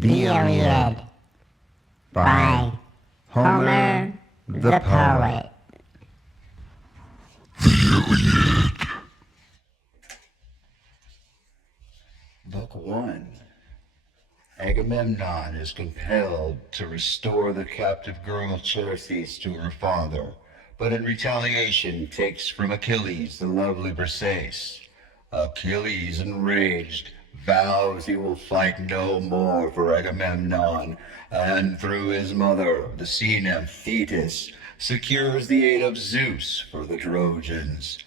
The Iliad by Homer the Poet. Book 1. Agamemnon is compelled to restore the captive girl Xerxes to her father, but in retaliation takes from Achilles the lovely Briseis. Achilles, enraged, vows he will fight no more for Agamemnon, and through his mother, the sea nymph Thetis, secures the aid of Zeus for the Trojans.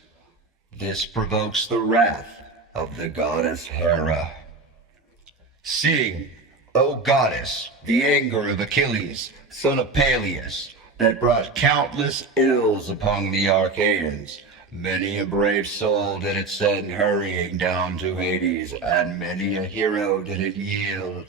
This provokes the wrath of the goddess Hera. Sing, O goddess, the anger of Achilles, son of Peleus, that brought countless ills upon the Achaeans. Many a brave soul did it send hurrying down to Hades, and many a hero did it yield,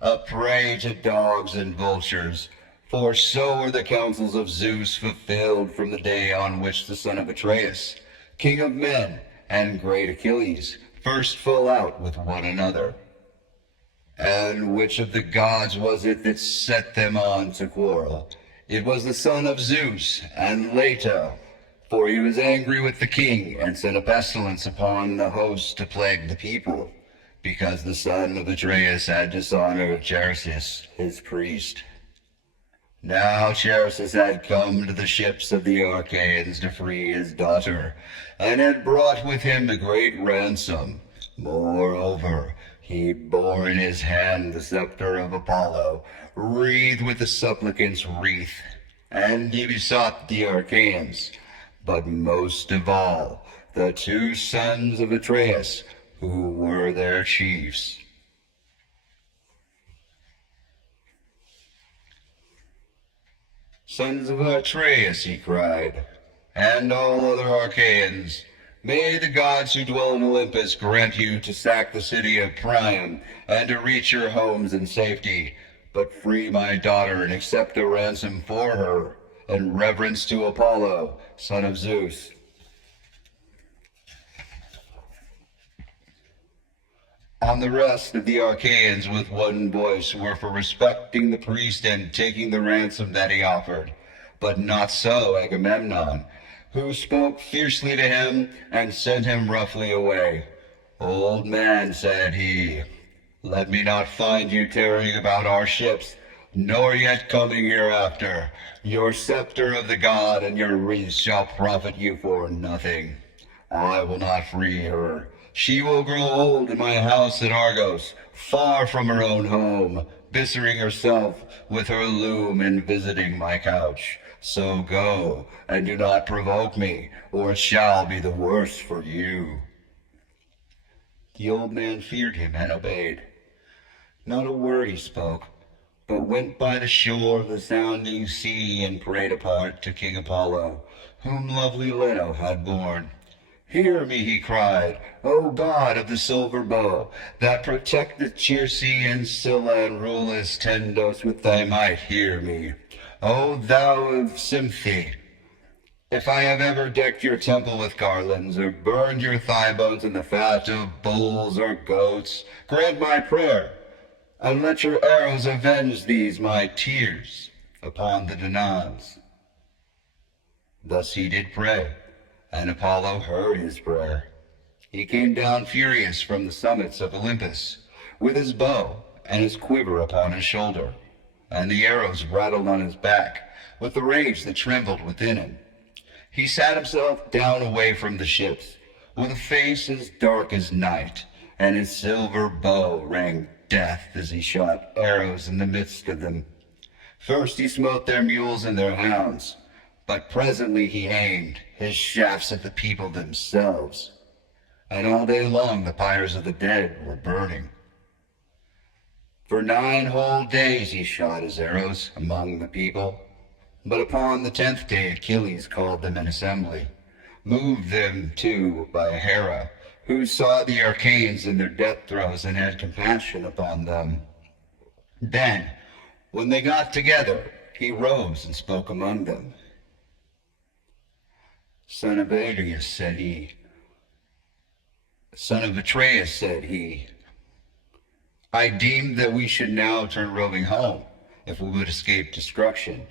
a prey to dogs and vultures. For so are the counsels of Zeus fulfilled from the day on which the son of Atreus, king of men, and great Achilles, first fell out with one another. And which of the gods was it that set them on to quarrel? It was the son of Zeus, and Leto, for he was angry with the king, and sent a pestilence upon the host to plague the people, because the son of Atreus had dishonored Xerxes, his priest. Now Xerxes had come to the ships of the Achaeans to free his daughter, and had brought with him a great ransom. Moreover, he bore in his hand the scepter of Apollo, wreathed with the supplicant's wreath, and he besought the Achaeans, but most of all, the two sons of Atreus, who were their chiefs. Sons of Atreus, he cried, and all other Achaeans, may the gods who dwell in Olympus grant you to sack the city of Priam, and to reach your homes in safety, but free my daughter and accept a ransom for her, in reverence to Apollo, son of Zeus. On the rest of the Achaeans with one voice were for respecting the priest and taking the ransom that he offered, but not so Agamemnon, who spoke fiercely to him and sent him roughly away. Old man, said he, let me not find you tarrying about our ships, nor yet coming hereafter. Your scepter of the god and your wreath shall profit you for nothing. I will not free her. She will grow old in my house at Argos, far from her own home, busying herself with her loom and visiting my couch. So go, and do not provoke me, or it shall be the worse for you. The old man feared him and obeyed. Not a word he spoke, but went by the shore of the sounding sea and prayed apart to King Apollo, whom lovely Leto had borne. Hear me, he cried, O god of the silver bow, that protecteth Circe and Scylla and rulest Tendos with thy might, hear me. O thou of Symphe, if I have ever decked your temple with garlands, or burned your thigh bones in the fat of bulls or goats, grant my prayer, and let your arrows avenge these my tears upon the Danaans. Thus he did pray, and Apollo heard his prayer. He came down furious from the summits of Olympus, with his bow and his quiver upon his shoulder, and the arrows rattled on his back, with the rage that trembled within him. He sat himself down away from the ships, with a face as dark as night, and his silver bow rang death as he shot arrows in the midst of them. First he smote their mules and their hounds, but presently he aimed his shafts at the people themselves, and all day long the pyres of the dead were burning. For 9 whole days he shot his arrows among the people, but upon the 10th day Achilles called them in assembly, moved them too by Hera, who saw the Achaeans in their death throes and had compassion upon them. Then, when they got together, he rose and spoke among them. Son of Atreus, said he, I deemed that we should now turn roving home, if we would escape destruction,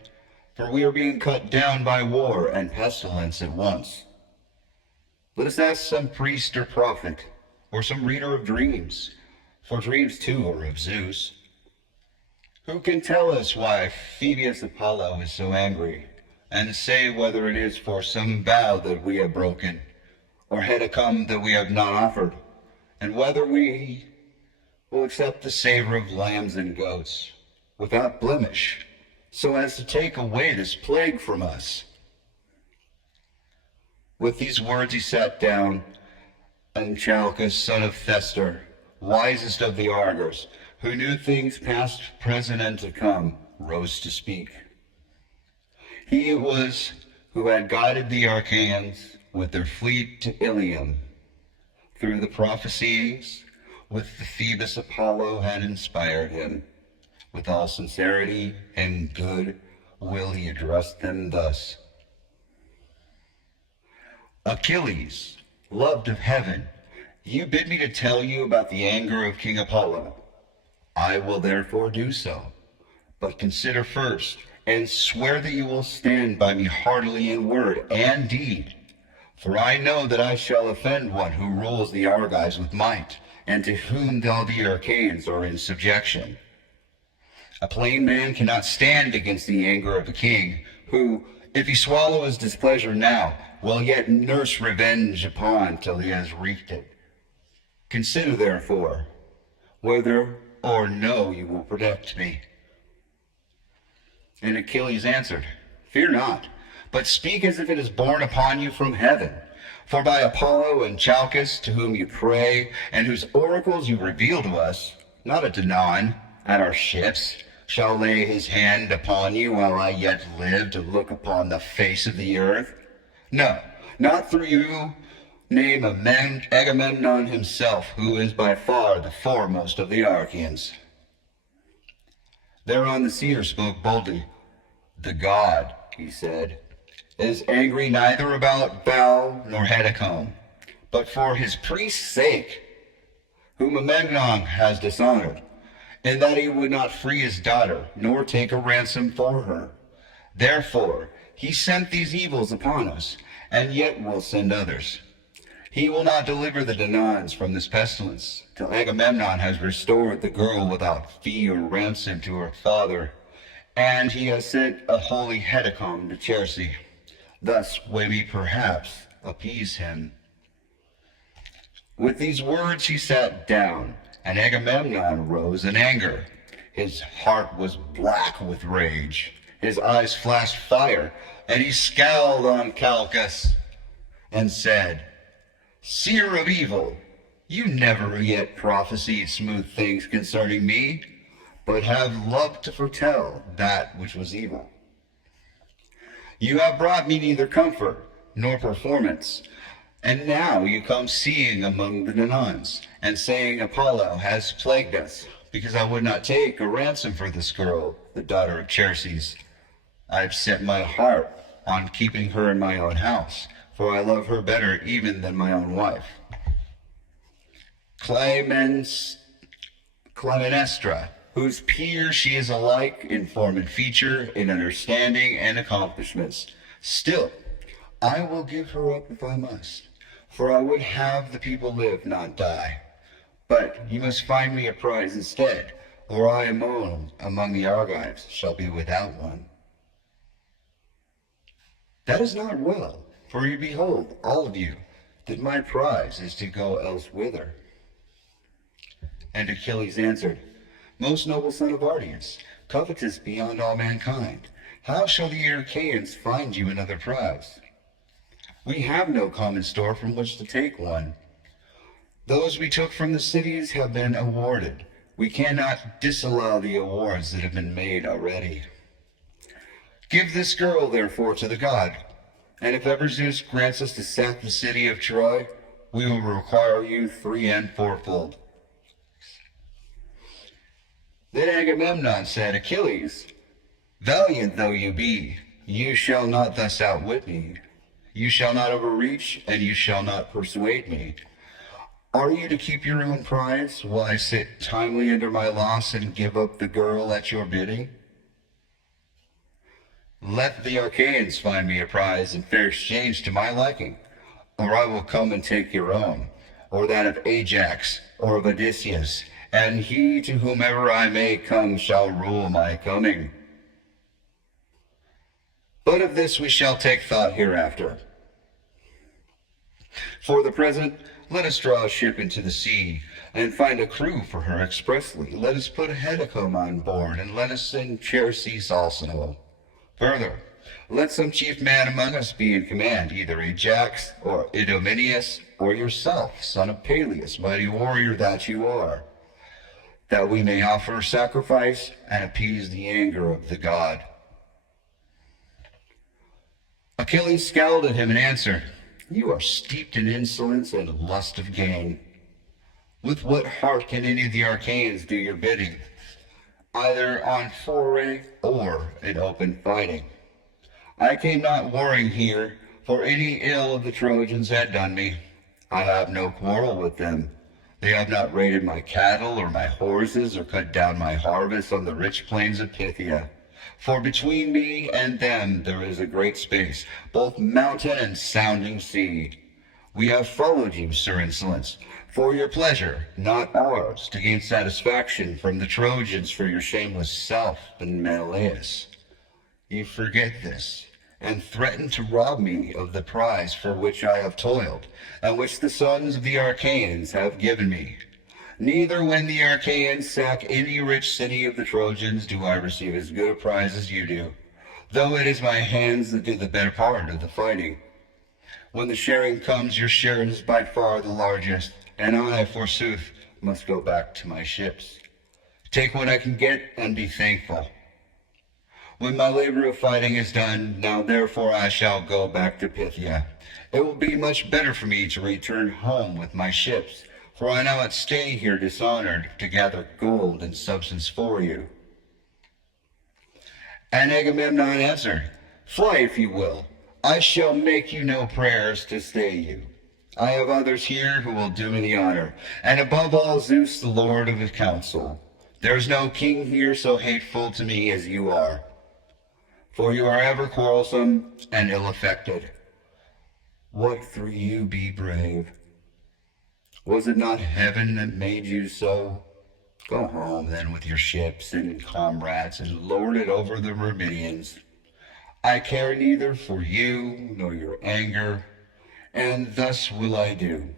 for we are being cut down by war and pestilence at once. Let us ask some priest or prophet, or some reader of dreams, for dreams too are of Zeus. Who can tell us why Phoebus Apollo is so angry, and say whether it is for some vow that we have broken, or hecatomb that we have not offered, and whether we will accept the savor of lambs and goats, without blemish, so as to take away this plague from us? With these words he sat down, and Calchas, son of Thestor, wisest of the Argos, who knew things past, present, and to come, rose to speak. He it was who had guided the Achaeans with their fleet to Iliad. Through the prophecies with the Phoebus Apollo had inspired him. With all sincerity and good will he addressed them thus. Achilles, loved of heaven, you bid me to tell you about the anger of King Apollo. I will therefore do so. But consider first, and swear that you will stand by me heartily in word and deed. For I know that I shall offend one who rules the Argives with might, and to whom all the Achaeans are in subjection. A plain man cannot stand against the anger of a king, who, if he swallow his displeasure now, will yet nurse revenge upon till he has wreaked it. Consider, therefore, whether or no you will protect me. And Achilles answered, Fear not, but speak as if it is borne upon you from heaven. For by Apollo and Calchas, to whom you pray, and whose oracles you reveal to us, not at Danaan, at our ships, shall lay his hand upon you while I yet live to look upon the face of the earth. No, not through you name of Agamemnon himself, who is by far the foremost of the Achaeans. Thereon the seer spoke boldly. The god, he said, is angry neither about vow nor hecatomb, but for his priest's sake, whom Agamemnon has dishonored, in that he would not free his daughter, nor take a ransom for her. Therefore he sent these evils upon us, and yet will send others. He will not deliver the Danaans from this pestilence, till Agamemnon has restored the girl without fee or ransom to her father, and he has sent a holy hecatomb to Xerxes. Thus may we perhaps appease him. With these words he sat down, and Agamemnon rose in anger. His heart was black with rage, his eyes flashed fire, and he scowled on Calchas, and said, Seer of evil, you never yet prophesied smooth things concerning me, but have loved to foretell that which was evil. You have brought me neither comfort nor performance, and now you come seeing among the Danaans, and saying Apollo has plagued us, because I would not take a ransom for this girl, the daughter of Xerxes. I have set my heart on keeping her in my own house, for I love her better even than my own wife. Clytemnestra, whose peer she is alike in form and feature, in understanding and accomplishments. Still, I will give her up if I must, for I would have the people live, not die. But you must find me a prize instead, or I alone among the Argives shall be without one. That is not well, for you behold, all of you, that my prize is to go elsewhither. And Achilles answered, Most noble son of Ardeus, covetous beyond all mankind, how shall the Achaeans find you another prize? We have no common store from which to take one. Those we took from the cities have been awarded. We cannot disallow the awards that have been made already. Give this girl, therefore, to the god, and if ever Zeus grants us to sack the city of Troy, we will require you 3 and 4-fold. Then Agamemnon said, Achilles, valiant though you be, you shall not thus outwit me. You shall not overreach, and you shall not persuade me. Are you to keep your own prize while I sit timely under my loss and give up the girl at your bidding? Let the Achaeans find me a prize in fair exchange to my liking, or I will come and take your own, or that of Ajax, or of Odysseus, and he to whomever I may come shall rule my coming. But of this we shall take thought hereafter. For the present, let us draw a ship into the sea, and find a crew for her expressly. Let us put a Hecatomb on board, and let us send Xerxes also. Further, let some chief man among us be in command, either Ajax, or Idomeneus, or yourself, son of Peleus, mighty warrior that you are, that we may offer sacrifice and appease the anger of the god. Achilles scowled at him and answered, You are steeped in insolence and lust of gain. With what heart can any of the Achaeans do your bidding, either on foray or in open fighting? I came not warring here, for any ill of the Trojans had done me. I have no quarrel with them. They have not raided my cattle or my horses, or cut down my harvest on the rich plains of Phthia. For between me and them there is a great space, both mountain and sounding sea. We have followed you, Sir Insolence, for your pleasure, not ours, to gain satisfaction from the Trojans for your shameless self and Menelaus. You forget this, and threaten to rob me of the prize for which I have toiled, and which the sons of the Achaeans have given me. Neither when the Achaeans sack any rich city of the Trojans do I receive as good a prize as you do, though it is my hands that do the better part of the fighting. When the sharing comes, your share is by far the largest, and I, forsooth, must go back to my ships. Take what I can get and be thankful. When my labor of fighting is done, now therefore I shall go back to Phthia. It will be much better for me to return home with my ships, for I now stay here dishonored to gather gold and substance for you. And Agamemnon answered, Fly if you will. I shall make you no prayers to stay you. I have others here who will do me the honor, and above all Zeus, the Lord of the council. There is no king here so hateful to me as you are, for you are ever quarrelsome and ill-affected. What through you be brave? Was it not heaven that made you so? Go home then with your ships and comrades, and lord it over the Myrmidons. I care neither for you nor your anger, and thus will I do.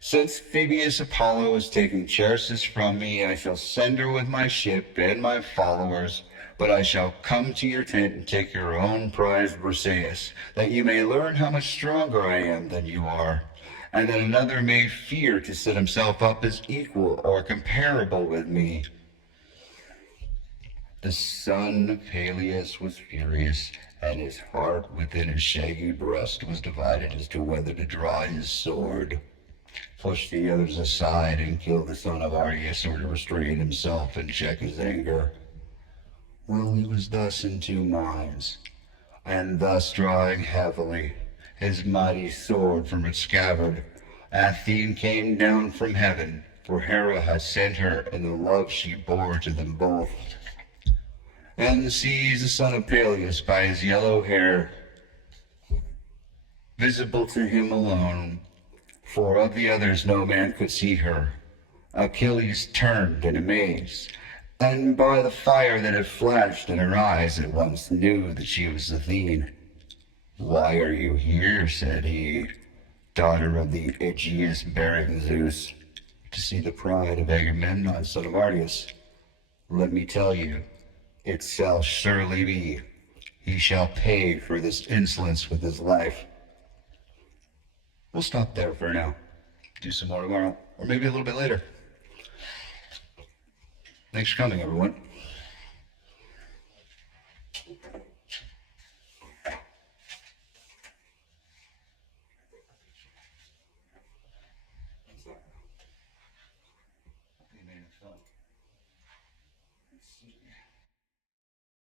Since Phoebus Apollo has taken Xerxes from me, I shall send her with my ship and my followers, but I shall come to your tent and take your own prize Briseis, that you may learn how much stronger I am than you are, and that another may fear to set himself up as equal or comparable with me. The son of Peleus was furious, and his heart within his shaggy breast was divided as to whether to draw his sword, push the others aside, and kill the son of Aryeus, or to restrain himself and check his anger. Well, he was thus in two minds, and thus drawing heavily his mighty sword from its scabbard, Athene came down from heaven, for Hera had sent her in the love she bore to them both, and seized the son of Peleus by his yellow hair, visible to him alone, for of the others no man could see her. Achilles turned in amaze, and by the fire that had flashed in her eyes at once knew that she was Athene. Why are you here, said he, daughter of the Aegeus-bearing Zeus, to see the pride of Agamemnon, son of Aryeus? Let me tell you, it shall surely be. He shall pay for this insolence with his life. We'll stop there for now. Do some more tomorrow, or maybe a little bit later. Thanks for coming, everyone.